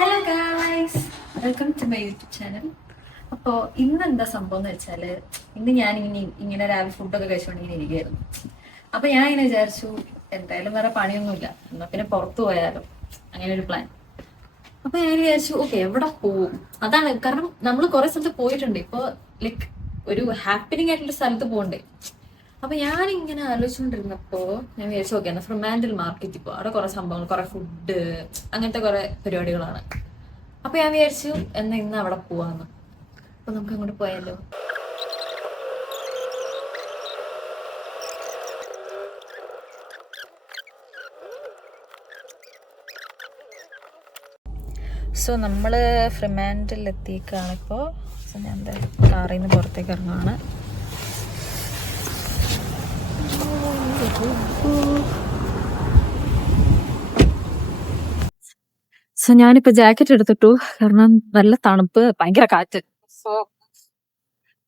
Hello guys, welcome to my YouTube channel. അപ്പോൾ ഇന്ന് എന്താ സംഭവം എന്ന് വെച്ചാൽ, ഇന്ന് ഞാൻ ഇങ്ങനെ രാവിലെ ഫുഡൊക്കെ കഴിച്ചുകൊണ്ട് ഇങ്ങനെ ഇരിക്കുകയായിരുന്നു. അപ്പോൾ ഞാൻ ഇങ്ങനെ വിചാരിച്ചു, എന്തായാലും വേറെ പണിയൊന്നുമില്ല, എന്നാൽ പിന്നെ പുറത്തു പോയാലോ, അങ്ങനെ ഒരു പ്ലാൻ. അപ്പോൾ ഞാൻ വിചാരിച്ചു, ഓക്കെ എവിടെ പോവും. അതാണ് കാരണം, നമ്മൾ കുറെ സ്ഥലത്ത് പോയിട്ടുണ്ട്. ഇപ്പോൾ ലൈക്ക് ഒരു ഹാപ്പനിങ് ആയിട്ടുള്ള സ്ഥലത്ത് പോകണ്ടേ. അപ്പൊ ഞാനിങ്ങനെ ആലോചിച്ചുകൊണ്ടിരുന്നപ്പോ ഞാൻ വിചാരിച്ചു, ഓക്കെ എന്നാ ഫ്രമാൻഡിൽ മാർക്കറ്റിൽ പോ, അവിടെ കുറെ സംഭവങ്ങൾ, കുറെ ഫുഡ്, അങ്ങനത്തെ കുറെ പരിപാടികളാണ്. അപ്പൊ ഞാൻ വിചാരിച്ചു എന്നാ ഇന്ന് അവിടെ പോവാന്ന്. അപ്പൊ നമുക്ക് അങ്ങോട്ട് പോയാലോ. സോ നമ്മൾ ഫ്രിമാൻഡിൽ എത്തിയേക്കാണ് ഇപ്പോൾ. സോ ഞാൻ കാറിൽ നിന്ന് പുറത്തേക്ക് ഇറങ്ങുകയാണ്. സോ ഞാനിപ്പോൾ ജാക്കറ്റ് എടുത്തിട്ടു, കാരണം നല്ല തണുപ്പ്, ഭയങ്കര കാറ്റ്. സോ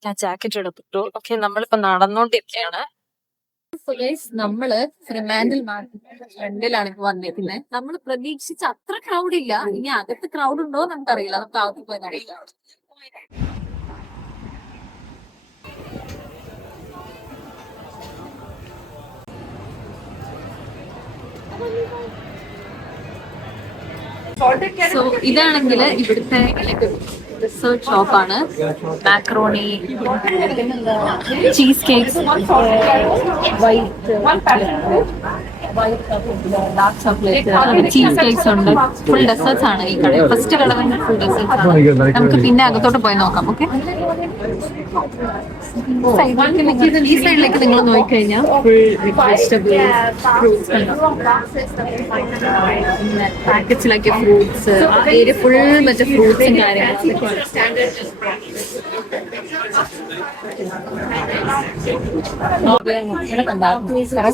ഞാൻ ജാക്കറ്റ് എടുത്തിട്ടു. ഓക്കെ, നമ്മളിപ്പോൾ നടന്നുകൊണ്ടിരിക്കുകയാണ്. നമ്മള് ഫ്രിമാൻഡിൽ ഫ്രണ്ടിലാണ് ഇപ്പൊ വന്നിരിക്കുന്നത്. നമ്മൾ പ്രതീക്ഷിച്ച അത്ര ക്രൗഡ് ഇല്ല. ഇനി അകത്ത് ക്രൗഡ് ഉണ്ടോ നമുക്കറിയില്ല, നമുക്ക് അകത്ത് പോയി അറിയില്ല. സോ ഇതാണെങ്കിൽ ഇവിടുത്തെ ഡെസേർട്ട് ഷോപ്പാണ്. Macaroni, cheese cakes, white dark chocolate, cheese cakes ഉണ്ട്. ഫുൾ ഡെസേർട്സ് ആണ് ഈ കട. ഫസ്റ്റ് കട തന്നെ ഫുൾ ഡെസേർട്സ് ആണ്. നമുക്ക് പിന്നെ അകത്തോട്ട് പോയി നോക്കാം. ഓക്കെ, ഈ സൈഡിലേക്ക് നിങ്ങൾ നോക്കിക്കഴിഞ്ഞാൽ വെജിറ്റബിൾസ്, ഫ്രൂട്ട്സ്, പാക്കറ്റ്സിലാക്കിയ ഫ്രൂട്ട്സ്, ഏരിയ ഫുൾ മറ്റേ ഫ്രൂട്ട്സും കാര്യങ്ങളും.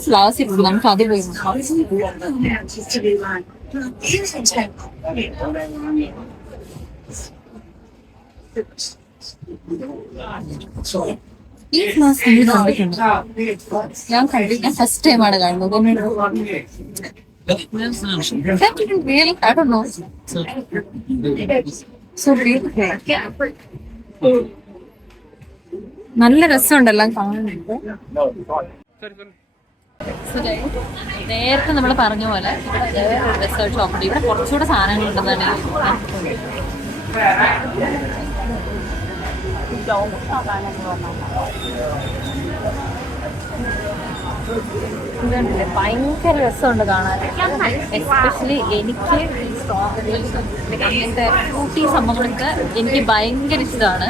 ഫ്ലവേഴ്സ് ഇട്ടുണ്ട്, നമുക്ക് അത് പോയി ഈ ഫ്ലവേഴ്സ് കണ്ടിട്ടുണ്ട്. ഞാൻ ഫസ്റ്റ് ടൈമാണ് കാണുന്നത്. Really? I don't know. So beautiful. നല്ല രസമുണ്ടെല്ലാം കാണുന്നുണ്ട്. നേരത്തെ നമ്മൾ പറഞ്ഞ പോലെ ഡെസേർട്ട് ഷോപ്പുണ്ട്. ഇവിടെ കുറച്ചുകൂടെ സാധനങ്ങൾ ഉണ്ടെന്നാണ്. ഇതുണ്ടല്ലേ, ഭയങ്കര രസമുണ്ട് കാണാൻ. എസ്പെഷ്യലി എനിക്ക് സ്ട്രോബെറി അങ്ങനത്തെ ഫ്രൂട്ടി സംഭവങ്ങളൊക്കെ എനിക്ക് ഭയങ്കര ഇഷ്ടമാണ്.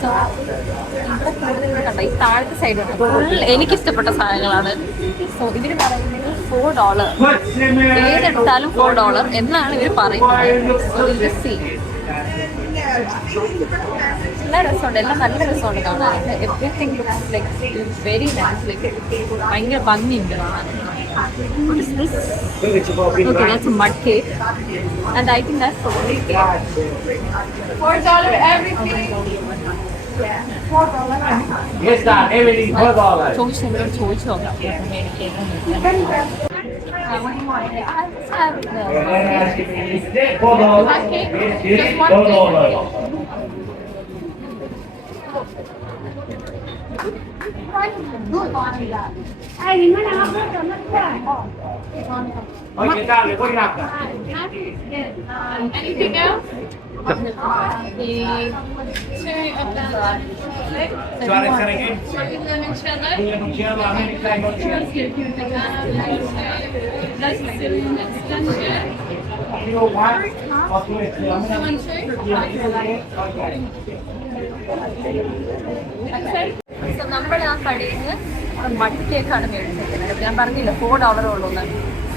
സോ ഇവിടെ കൂടുതൽ കണ്ട ഈ താഴത്തെ സൈഡ് ഫുൾ എനിക്കിഷ്ടപ്പെട്ട സാധനങ്ങളാണ്. സോ ഇവർ പറയുന്നത് $4, ഏതെടുത്താലും $4 എന്നാണ് ഇവർ പറയുന്നത്. സോ ഇത് സീ നല്ല രസമുണ്ട്, എല്ലാം നല്ല രസമുണ്ട് കാണാനായിട്ട്. Everything looks like very nice, like ഭയങ്കര ഭംഗിയുണ്ട് കാണാൻ. Okay, that's a mud cake, and I think that's the only cake. $4 everything. $4. Yes, sir. Everything $4. ചോദിച്ചു നോക്കാം. What do you want? I just have one cake. Just one cake. Anything else? നമ്മൾ ആ കടയിൽ നിന്ന് mud കേക്കാണ് മേടിച്ചിരിക്കുന്നത്. ഞാൻ പറഞ്ഞില്ല $4 ഉള്ളൂന്ന്.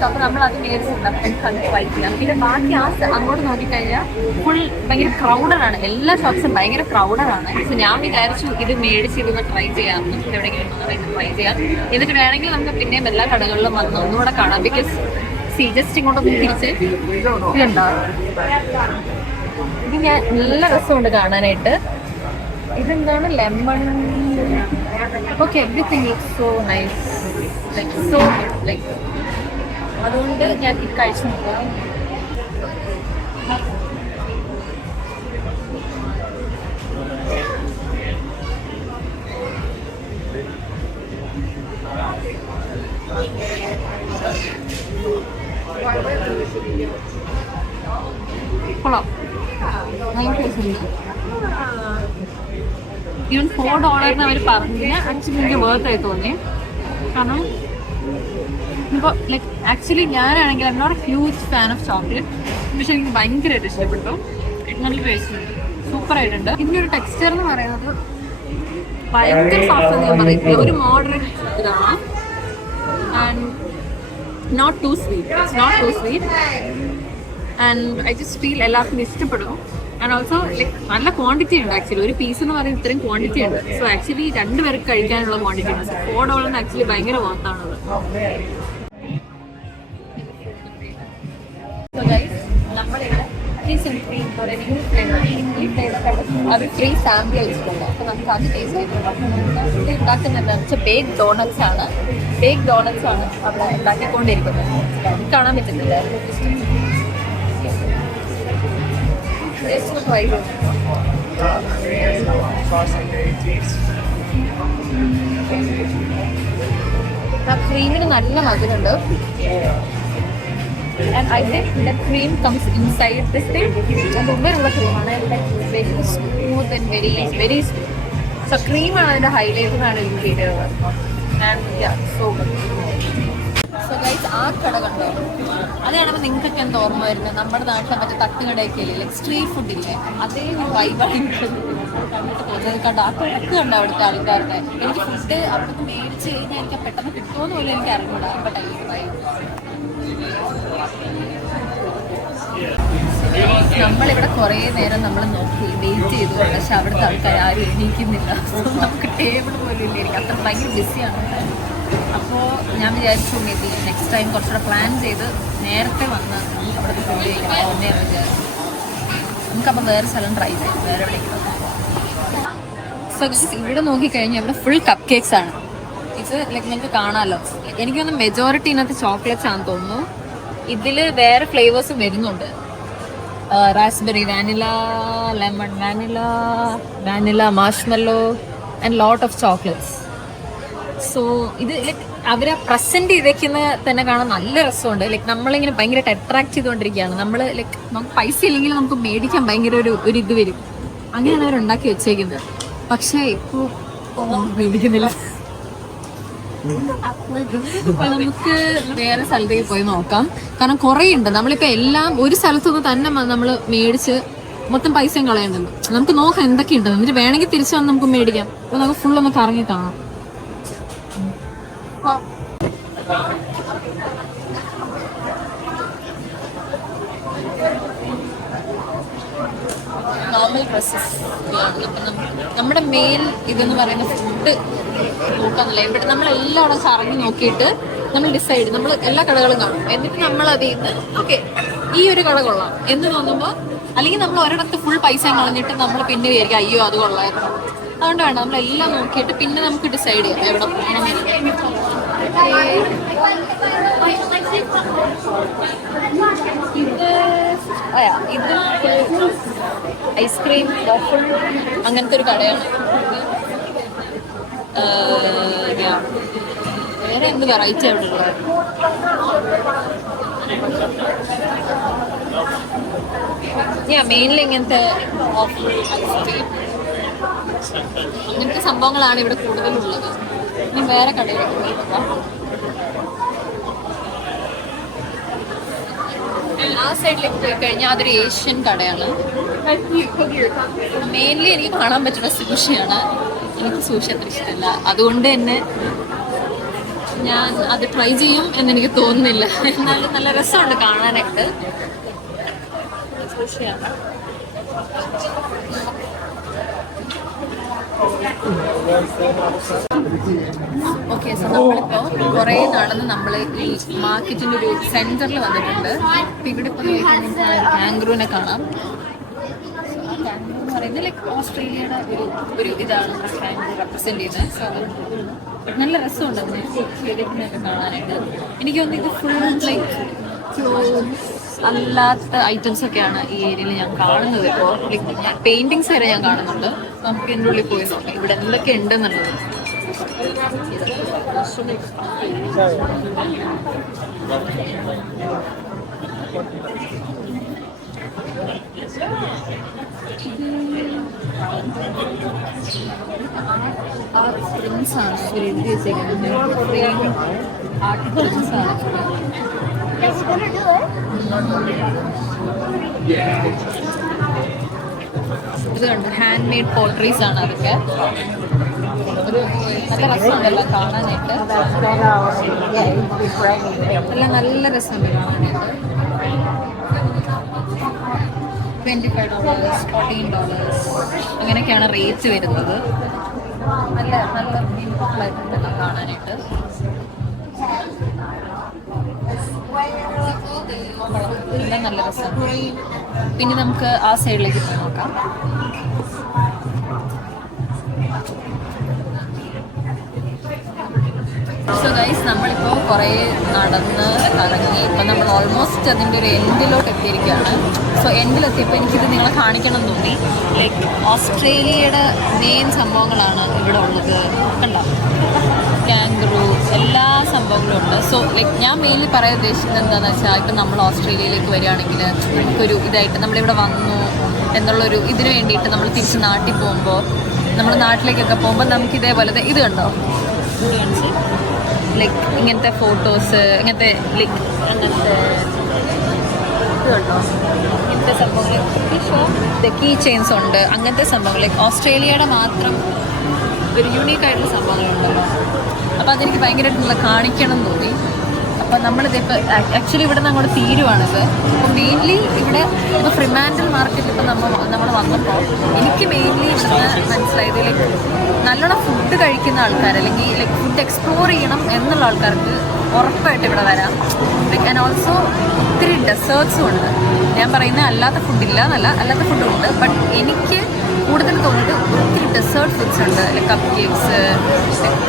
അപ്പൊ നമ്മൾ അത് മേടിച്ചിട്ടുണ്ട്. നമുക്ക് അത് ട്രൈ ചെയ്യാം. പിന്നെ ബാക്കി അങ്ങോട്ട് നോക്കിക്കഴിഞ്ഞാൽ ഫുൾ ഭയങ്കര ക്രൗഡഡാണ്. എല്ലാ ഷോപ്സും ഭയങ്കര ക്രൗഡഡാണ്. സോ ഞാൻ വിചാരിച്ചു ഇത് മേടിച്ച് ഇതൊന്ന് ട്രൈ ചെയ്യാം, എവിടെയെങ്കിലും ട്രൈ ചെയ്യാം. എന്നിട്ട് വേണമെങ്കിൽ നമുക്ക് പിന്നെയും എല്ലാ കടകളിലും വന്ന് ഒന്നുകൂടെ കാണാം. ബിക്കോസ് ജസ്റ്റ് ഇങ്ങോട്ടൊന്ന് തിരിച്ച് ഇതുണ്ടാവും. ഇത് ഞാൻ നല്ല രസമുണ്ട് കാണാനായിട്ട്. ഇതെന്താണ്, lemon. Okay, everything looks so nice, like so like. അതുകൊണ്ട് ഞാൻ ഇത് കഴിച്ചു നോക്കാം. കൊള്ളാം. ഈവൻ $4 അവർ പറഞ്ഞില്ല. ആക്ച്വലി എനിക്ക് വേർത്ത് ആയി തോന്നി. കാരണം ഇപ്പോൾ ലൈക്ക് ആക്ച്വലി ഞാനാണെങ്കിൽ I'm not a huge fan of chocolate. പക്ഷെ എനിക്ക് ഭയങ്കരമായിട്ട് ഇഷ്ടപ്പെട്ടു. നല്ല ടേസ്റ്റ് ഉണ്ട്, സൂപ്പർ ആയിട്ടുണ്ട്. ഇതിൻ്റെ ഒരു ടെക്സ്ചർ എന്ന് പറയുന്നത് ഭയങ്കര സോഫ്റ്റ് എന്ന് ഞാൻ പറയില്ല, ഒരു മോഡറേറ്റ് ഇതാണ്. And not too sweet and I just feel എല്ലാവർക്കും ഇഷ്ടപ്പെടും. ആൻഡ് ഓൾസോ ലൈക്ക് നല്ല ക്വാണ്ടിറ്റി ഉണ്ട്. ആക്ച്വലി ഒരു പീസ് എന്ന് പറയുന്നത് ഇത്രയും ക്വാണ്ടിറ്റി ഉണ്ട്. സോ ആക്ച്വലി 2 പേർക്ക് കഴിക്കാനുള്ള ക്വാണ്ടിറ്റി ഉണ്ട്. $4 ആക്ച്വലി ഭയങ്കര വർത്താണത്. അത് ഫ്രീ സാമ്പിൾ വെച്ചിട്ടുണ്ട്. അപ്പൊ നമുക്ക് അത് ടേസ്റ്റ് ചെയ്തിട്ടുണ്ട്. ഉണ്ടാക്കുന്നത് വെച്ചാൽ ബേക്ക് ഡോണറ്റ്സ് ആണ്. അവിടെ ഉണ്ടാക്കിക്കൊണ്ടിരിക്കുന്നത്. കാണാൻ പറ്റുന്നില്ല. ട്രൈ ക്രീമിന് നല്ല മധുരമുണ്ട്. And I think the cream comes inside this thing. And ഉള്ളിലുള്ള ക്രീമാണ് very smooth and very smooth. So ക്രീമാണ് അതിന്റെ ഹൈലൈറ്റ് എന്നാണ് യൂസ് ചെയ്തത്. ആൻഡ് സോ ഗൈസ്, ആ കട കണ്ടോ? അത് കാണുമ്പോൾ നിങ്ങൾക്കൊക്കെ എന്താ ഓർമ്മ വരുന്നത്? നമ്മുടെ നാട്ടിലെ മറ്റേ തട്ടുകടയൊക്കെ ഇല്ലേ, ലൈക്ക് സ്ട്രീറ്റ് ഫുഡ് ഇല്ലേ, അതേ ഒരു വൈബാണ് എനിക്ക് കണ്ടിട്ട് തോന്നുന്നത്. കണ്ടോ ആ തിരക്ക് കണ്ടോ അവിടുത്തെ ആൾക്കാരുടെ? എനിക്ക് ഫുഡ് അവിടുന്ന് മേടിച്ച് കഴിഞ്ഞാൽ എനിക്ക് പെട്ടെന്ന് കിട്ടുമെന്ന് പോലും എനിക്ക് അറിഞ്ഞൂടാ. But I vibe. നമ്മളിവിടെ കുറേ നേരം നമ്മൾ നോക്കി വെയിറ്റ് ചെയ്തു. പക്ഷെ അവിടുത്തെ ആൾക്കാർ ആരും എണീക്കുന്നില്ല. നമുക്ക് ടേബിൾ പോലും ഇല്ലായിരിക്കും, അത്ര ഭയങ്കര ബിസിയാണ്. അപ്പോൾ ഞാൻ വിചാരിച്ചു മേ ബി നെക്സ്റ്റ് ടൈം കുറച്ചുകൂടെ പ്ലാൻ ചെയ്ത് നേരത്തെ വന്ന് അവിടുത്തെ ഫുഡ് കഴിക്കണം ഒന്നേന്ന് വിചാരിച്ചു. നമുക്കപ്പോൾ വേറെ സ്ഥലം ട്രൈ ചെയ്യാം, വേറെ എവിടെയെങ്കിലും. സോ ഇവിടെ നോക്കിക്കഴിഞ്ഞാൽ ഇവിടെ ഫുൾ കപ്പ് കേക്ക്സ് ആണ്. ഇത് ലൈക്ക് നിങ്ങൾക്ക് കാണാമല്ലോ. എനിക്ക് തോന്നുന്നു മെജോറിറ്റി ഇതിനകത്ത് ചോക്ലേറ്റ്സ് ആണെന്ന് തോന്നുന്നു. ഇതിൽ വേറെ ഫ്ലേവേഴ്സും വരുന്നുണ്ട്. Raspberry, vanilla, lemon, vanilla, marshmallow and lot of chocolates. So ഇത് ലൈക്ക് അവരെ പ്രസന്റ് ചെയ്തേക്കുന്ന തന്നെ കാണാൻ നല്ല രസമുണ്ട്. ലൈക്ക് നമ്മളിങ്ങനെ ഭയങ്കരമായിട്ട് അട്രാക്ട് ചെയ്തുകൊണ്ടിരിക്കുകയാണ്. നമ്മൾ ലൈക്ക് നമുക്ക് പൈസ ഇല്ലെങ്കിൽ നമുക്ക് മേടിക്കാൻ ഭയങ്കര ഒരു ഇത് വരും. അങ്ങനെയാണ് അവർ ഉണ്ടാക്കി വെച്ചേക്കുന്നത്. പക്ഷേ ഇപ്പോൾ മേടിക്കുന്നില്ല. നമുക്ക് വേറെ സ്ഥലത്തേക്ക് പോയി നോക്കാം. കാരണം കുറേ ഉണ്ട്. നമ്മളിപ്പോൾ എല്ലാം ഒരു സ്ഥലത്തുനിന്ന് തന്നെ നമ്മൾ മേടിച്ച് മൊത്തം പൈസയും കളയണ്ടല്ലോ. നമുക്ക് നോക്കാം എന്തൊക്കെയുണ്ട്. എന്നിട്ട് വേണമെങ്കിൽ തിരിച്ചു വന്ന് നമുക്ക് മേടിക്കാം. അപ്പോൾ നമുക്ക് ഫുള്ളൊന്ന് കറങ്ങി കാണാം. Normal dresses. നമ്മുടെ മെയിൻ ഇതെന്ന് പറയുന്ന ഫുഡ് നോക്കാന്നില്ല. ഇവിടെ നമ്മളെല്ലാവരും കറങ്ങി നോക്കിയിട്ട് നമ്മൾ ഡിസൈഡ്, നമ്മൾ എല്ലാ കടകളും കാണും. എന്നിട്ട് നമ്മൾ അതിൽ നിന്ന് ഓക്കെ ഈ ഒരു കട കൊള്ളാം എന്ന് തോന്നുമ്പോൾ, അല്ലെങ്കിൽ നമ്മൾ ഒരിടത്ത് ഫുൾ പൈസ കളഞ്ഞിട്ട് നമ്മൾ പിന്നെ വിചാരിക്കും അയ്യോ അത് കൊള്ളായിരുന്നു. അതുകൊണ്ട് വേണം നമ്മളെല്ലാം നോക്കിയിട്ട് പിന്നെ നമുക്ക് ഡിസൈഡ് ചെയ്യാം എവിടെ പോകണം. ഇത് ഐസ്ക്രീം വാഫിൾ അങ്ങനത്തെ ഒരു കടയാണ്. വേറെ എന്ത് വെറൈറ്റി അവിടെ ഉള്ളത്? മെയിൻലി ഇങ്ങനത്തെ ഐസ്ക്രീം അങ്ങനത്തെ സംഭവങ്ങളാണ് ഇവിടെ കൂടുതലുള്ളത്. ഇനി വേറെ കടയിലേക്ക് പോയി നോക്കാം. ആ സൈഡിലേക്ക് പോയി കഴിഞ്ഞാൽ അതൊരു ഏഷ്യൻ കടയാണ്. മെയിൻലി എനിക്ക് കാണാൻ പറ്റുന്ന സൂഷിയാണ്. എനിക്ക് സൂഷി അത്ര ഇഷ്ടമല്ല, അതുകൊണ്ട് തന്നെ ഞാൻ അത് ട്രൈ ചെയ്യും എന്നെനിക്ക് തോന്നുന്നില്ല. എന്നാലും നല്ല രസമുണ്ട് കാണാനായിട്ട്. സൂഷിയാണ്. ഓക്കെ, സോ നമ്മളിപ്പോൾ കുറേ നടന്ന് നമ്മൾ ഈ മാർക്കറ്റിൻ്റെ ഒരു സെൻറ്ററിൽ വന്നിട്ടുണ്ട്. അപ്പം ഇവിടെ ഇപ്പോൾ കാംഗ്രൂവിനെ കാണാം. ആ കാംഗ്രൂ എന്ന് പറയുന്നത് ലൈക്ക് ഓസ്ട്രേലിയയുടെ ഒരു ഇതാണ് കാംഗ്രൂ റെപ്രസെൻറ്റ് ചെയ്യുന്നത്. സോ നല്ല രസമുണ്ട് അതിനെ ശരീരത്തിനൊക്കെ കാണാനായിട്ട്. എനിക്ക് തോന്നുന്നു ഇത് ഫുൾ ലൈക്ക് ക്ലോത്ത്സ് അല്ലാത്ത ഐറ്റംസ് ഒക്കെയാണ് ഈ ഏരിയയിൽ ഞാൻ കാണുന്നത്. ഇപ്പോൾ ലൈക്ക് പെയിന്റിങ്സ് വരെ ഞാൻ കാണുന്നുണ്ട്. നമുക്ക് എൻ്റെ ഉള്ളിൽ പോയി നോക്കാം ഇവിടെ എന്തൊക്കെ ഉണ്ടെന്നുള്ളത്. പ്രിൻസ് ആണ് എഴുതി വെച്ചേക്കുന്നത്. ആർട്ട് പ്രിൻസ് ആണ്. ഇത് കണ്ടു, ഹാൻഡ് മെയ്ഡ് പോട്രീസ് ആണ് അതൊക്കെ. ഒരു നല്ല രസമുണ്ടല്ലോ കാണാനായിട്ട്. എല്ലാം നല്ല രസമുണ്ട് കാണാനായിട്ട്. $25, $14 അങ്ങനെയൊക്കെയാണ് റേറ്റ് വരുന്നത്. നല്ല നല്ല ബ്യൂട്ടിഫുൾ ആയിട്ടുണ്ടല്ലോ കാണാനായിട്ട്. എല്ലാം നല്ല രസമാണ്. പിന്നെ നമുക്ക് ആ സൈഡിലേക്ക് പോയി നോക്കാം. സോ ഗൈസ്, നമ്മളിപ്പോൾ കുറേ നടന്ന് കറങ്ങി ഇപ്പം നമ്മൾ ഓൾമോസ്റ്റ് അതിൻ്റെ ഒരു എൻഡിലോട്ട് എത്തിയിരിക്കുകയാണ്. സോ എൻഡിലെത്തിയപ്പോൾ എനിക്കിത് നിങ്ങളെ കാണിക്കണം എന്ന് തോന്നി. ലൈക്ക് ഓസ്ട്രേലിയയുടെ മെയിൻ സംഭവങ്ങളാണ് ഇവിടെ ഉള്ളത്. കണ്ടോ, കാംഗറൂ, എല്ലാ സംഭവങ്ങളും ഉണ്ട്. സോ ലൈക്ക് ഞാൻ മെയിൻലി പറയാൻ ഉദ്ദേശിക്കുന്നത് എന്താണെന്ന് വെച്ചാൽ, ഇപ്പം നമ്മൾ ഓസ്ട്രേലിയയിലേക്ക് വരികയാണെങ്കിൽ നമുക്കൊരു ഇതായിട്ട് നമ്മളിവിടെ വന്നു എന്നുള്ളൊരു ഇതിന് വേണ്ടിയിട്ട് നമ്മൾ തിരിച്ച് നാട്ടിൽ പോകുമ്പോൾ, നമ്മൾ നാട്ടിലേക്കൊക്കെ പോകുമ്പോൾ നമുക്ക് ഇതേപോലെ ഇത് കണ്ടോ, ലൈക്ക് ഇങ്ങനത്തെ ഫോട്ടോസ്, ഇങ്ങനത്തെ ലൈക്ക് അങ്ങനത്തെ ഇത് കണ്ടോ, ഇങ്ങനത്തെ സംഭവങ്ങൾ, കീ ചെയിൻസ് ഉണ്ട്, അങ്ങനത്തെ സംഭവങ്ങൾ. ലൈക്ക് ഓസ്ട്രേലിയയുടെ മാത്രം ഒരു യൂണീക്കായിട്ടുള്ള സംഭവങ്ങളുണ്ടല്ലോ. അപ്പോൾ അതെനിക്ക് ഭയങ്കരമായിട്ട് കാണിക്കണം എന്ന് തോന്നി. അപ്പോൾ നമ്മളിതിപ്പോൾ ആക്ച്വലി ഇവിടെ നിന്ന് അങ്ങോട്ട് തീരുവാണിത്. അപ്പോൾ മെയിൻലി ഇവിടെ ഇപ്പോൾ ഫ്രിമാൻഡൽ മാർക്കറ്റിൽ ഇപ്പോൾ നമ്മൾ വന്നപ്പോൾ എനിക്ക് മെയിൻലി ഇവിടുന്ന് മനസ്സിലായത്, ലൈക്ക് നല്ലോണം ഫുഡ് കഴിക്കുന്ന ആൾക്കാർ, അല്ലെങ്കിൽ ലൈക്ക് ഫുഡ് എക്സ്പ്ലോർ ചെയ്യണം എന്നുള്ള ആൾക്കാർക്ക് ഉറപ്പായിട്ട് ഇവിടെ വരാം. ലൈക്ക് ആൻഡ് ഓൾസോ ഒത്തിരി ഡെസേർട്സും ഉണ്ട്. ഞാൻ പറയുന്നത് അല്ലാത്ത ഫുഡില്ല എന്നല്ല, അല്ലാത്ത ഫുഡും ഉണ്ട്. ബട്ട് എനിക്ക് കൂടുതൽ തോന്നിയിട്ട് ഒത്തിരി ഡെസേർട്ട് ഫുഡ്സ് ഉണ്ട്. ലൈക്ക് കപ്പ് കേക്ക്സ്,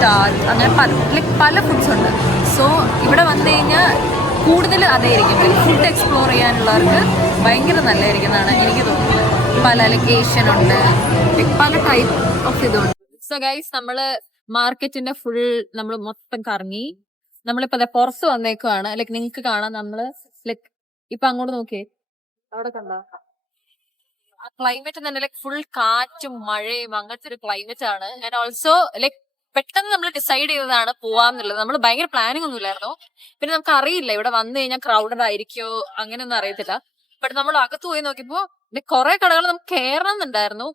ടാർട്ട്, അങ്ങനെ പല ഫുഡ്സ് ഉണ്ട്. സോ ഇവിടെ വന്നു കഴിഞ്ഞാൽ കൂടുതൽ അതായിരിക്കും. ലൈക്ക് ഫുഡ് എക്സ്പ്ലോർ ചെയ്യാനുള്ളവർക്ക് ഭയങ്കര നല്ലതായിരിക്കുന്നതാണ് എനിക്ക് തോന്നുന്നത്. പല ലൈക്ക് ഏഷ്യൻ ഉണ്ട്, പല ടൈപ്പ് ഓഫ് ഇതുണ്ട്. സോ ഗൈസ്, നമ്മള് മാർക്കറ്റിന്റെ ഫുൾ നമ്മൾ മൊത്തം കറങ്ങി. നമ്മളിപ്പോ അതെ പുറത്ത് വന്നേക്കുവാണ്. ലൈക്ക് നിങ്ങൾക്ക് കാണാം, നമ്മള് ലൈക്ക് ഇപ്പൊ അങ്ങോട്ട് നോക്കിയേ, അവിടെ കണ്ടോ ആ ക്ലൈമറ്റ് തന്നെ, ലൈക്ക് ഫുൾ കാറ്റും മഴയും അങ്ങനത്തെ ഒരു ക്ലൈമറ്റ് ആണ്. ആൻഡ് ഓൾസോ ലൈക്ക് പെട്ടെന്ന് നമ്മൾ ഡിസൈഡ് ചെയ്തതാണ് പോവാന്നുള്ളത്. നമ്മൾ ഭയങ്കര പ്ലാനിങ് ഒന്നും ഇല്ലായിരുന്നു. പിന്നെ നമുക്ക് അറിയില്ല ഇവിടെ വന്നു കഴിഞ്ഞാൽ ക്രൗഡഡ് ആയിരിക്കോ, അങ്ങനെയൊന്നും അറിയത്തില്ല. ബട്ട് നമ്മൾ അകത്ത് പോയി നോക്കിയപ്പോ ലൈക്ക് കുറെ കടകൾ നമുക്ക് കയറണം എന്നുണ്ടായിരുന്നു.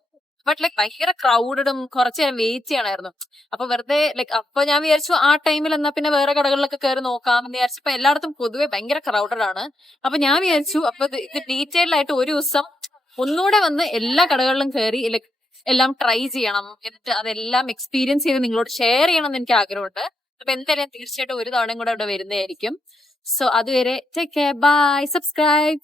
ബട്ട് ലൈക്ക് ഭയങ്കര ക്രൗഡഡും കുറച്ച് നേരം വെയിറ്റ് ചെയ്യണമായിരുന്നു. അപ്പൊ വെറുതെ ലൈക്ക് അപ്പൊ ഞാൻ വിചാരിച്ചു ആ ടൈമിൽ എന്നാ പിന്നെ വേറെ കടകളിലൊക്കെ കയറി നോക്കാം എന്ന് വിചാരിച്ചപ്പോ എല്ലായിടത്തും പൊതുവെ ഭയങ്കര ക്രൗഡഡ് ആണ്. അപ്പൊ ഞാൻ വിചാരിച്ചു അപ്പൊ ഇത് ഡീറ്റെയിൽഡ് ആയിട്ട് ഒരു ദിവസം ഒന്നുകൂടെ വന്ന് എല്ലാ കടകളിലും കയറി ലൈക്ക് എല്ലാം ട്രൈ ചെയ്യണം, എന്നിട്ട് അതെല്ലാം എക്സ്പീരിയൻസ് ചെയ്ത് നിങ്ങളോട് ഷെയർ ചെയ്യണം എന്ന് എനിക്ക് ആഗ്രഹമുണ്ട്. അപ്പൊ എന്തായാലും തീർച്ചയായിട്ടും ഒരു തവണയും കൂടെ ഇവിടെ വരുന്നതായിരിക്കും. സോ അതുവരെ ടേക്ക് കെയർ, ബൈ, സബ്സ്ക്രൈബ്.